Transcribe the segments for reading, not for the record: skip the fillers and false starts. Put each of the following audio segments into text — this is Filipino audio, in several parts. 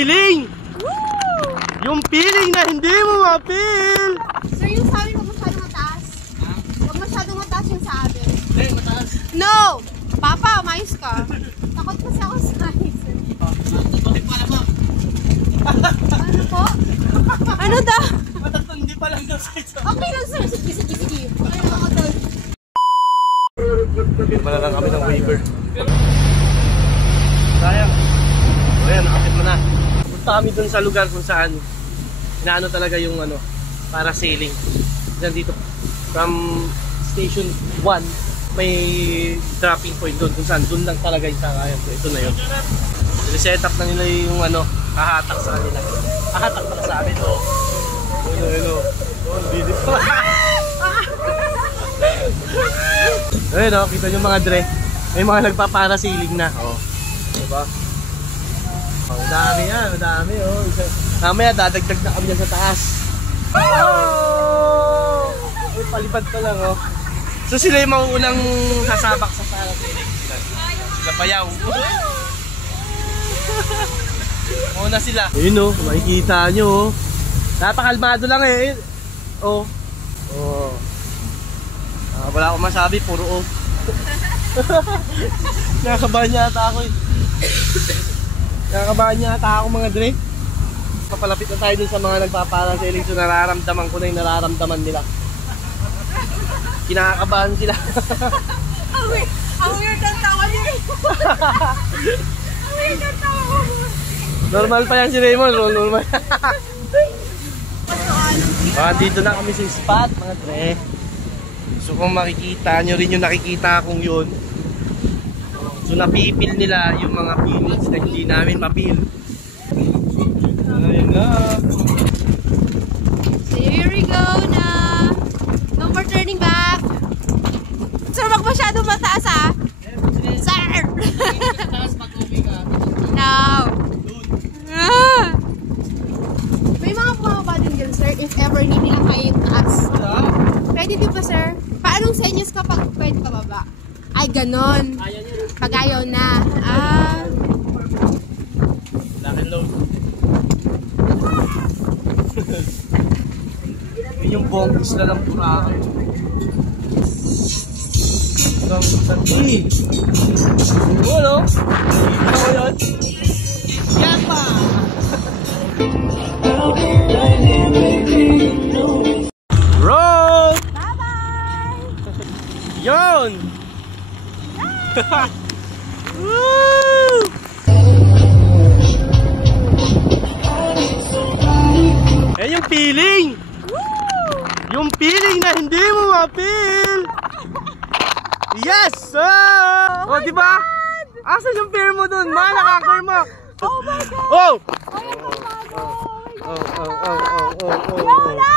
feeling! Woo! Yung feeling na hindi mo ma-feel! Sir, yung sabi huwag masyadong mataas. Huwag masyadong mataas yung sabi. Hindi, mataas. No! Papa, umayos ka. Takot kasi ako sa akin, sir. Bakit pala ba? Ano po? Ano daw? Matatandi pa lang daw sa ito. Okay lang, sir. Sige. Okay lang ako doon. Wala lang kami ng waiver. Sayang. O yan, nakapit mo na. Punta kami dun sa lugar kung saan inaano talaga yung ano, para sailing. Diyan dito. From station 1, may dropping point doon kung saan doon lang talaga yung sakayan. So ito na yun. Reset up na nila yung ano, hahatak sa kanila. Hahatak pala sa amin. Ano. Dito pa. Ayun o, kita nyo mga dre. May mga nagpaparasailing na. O. Diba? Madami yan, madami o. Mamaya dadagdag na kami dyan sa taas. Oh! May palipad pa lang o. So sila yung mauunang sasabak sa parasailing. Sila payaw. Una sila. Ayun o, makikita nyo o. Napakalmado lang eh. O. O. Wala akong masabi, puro o. Nakakabahan yata ako eh. Nakakabahan yata ako mga dre. Papalapit na tayo dun sa mga nagpaparasailing. So nararamdaman ko na yung nararamdaman nila. Kinakabahan sila. Ang weird ang tawa niyo. Ang weird ang tawa mo. Normal pa yan si Raymond, normal. Dito na kami sa spot mga dre. So kung makikita nyo rin yung nakikita kong yun. So napipil nila yung mga feelings na hindi namin mapil. Ayun na. So here we go na. No more turning back. Sir, wag masyadong mataas ha. Sir! No. May mga bumaba din dyan, sir, if ever hindi nila kaya yung taas. Pwede di ba, sir? Paanong senyas kapag pwede ka baba? Ay, ganon. Pag ayaw na. Lock and load. Yun yung bongkis na ng Boracay. Hey! Ano? Nakita ko yun? Yapa! Roll! Bye-bye! Yun! Woo! Ayan yung feeling! Woo! Yung feeling na hindi mo ma-feel! Yes! Oh, my diba? Asan yung fear mo dun? Nakaka-fear mo! Oh my God! Oh! YOLO!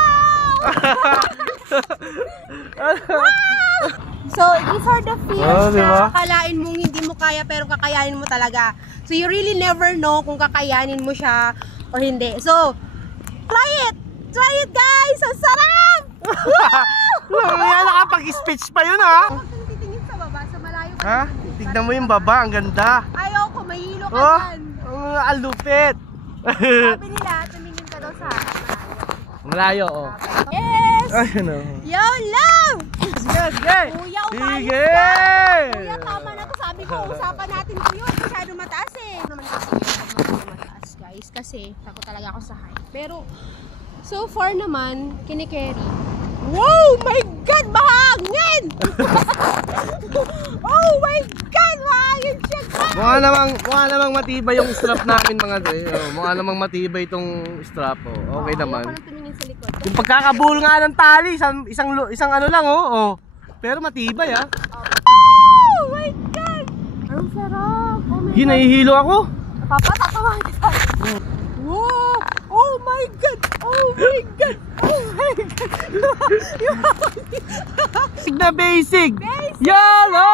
So, these are the fears na akalain mong hindi mo kaya pero kakayanin mo talaga. So, you really never know kung kakayanin mo siya or hindi. So, try it! Try it, guys! Ang sarap! Yan, nakapag-speech pa yun, ha? Huwag kang titingin sa baba, sa malayo ka. Ha? Tignan mo yung baba, ang ganda. Ayoko, mahilo ka Oh, dyan. ang lupit. Sabi nila, tumingin ka daw sa Malayo, oh. Yes! Ayun, oh. YOLO! Sige! Kuya, umayos Sige! ka! Kuya, tama na to. Sabi ko, usapan natin ko yun. Masyado mataas eh. Naman kasi yun, masyado mataas, guys. Kasi, takot talaga ako sa height. Pero, so far naman, kinikerry. Wow! My God! Mahangin! Oh my God! Mahangin siya, guys! Mukha namang matibay yung strap namin mga dre. Oh, mukha namang matibay itong strap. Oh. Okay naman. Ayaw ko lang tumingin sa likod. Yung pagkakabuhol nga ng tali, isang ano lang oh. Pero matibay ah. Oh my God! Ang sarap! Oh my God! Nahihilo ako. Papatatawa kita. Wow! Oh my God! Oh my God! Oh my God! Basic na basic! Basic! YOLO!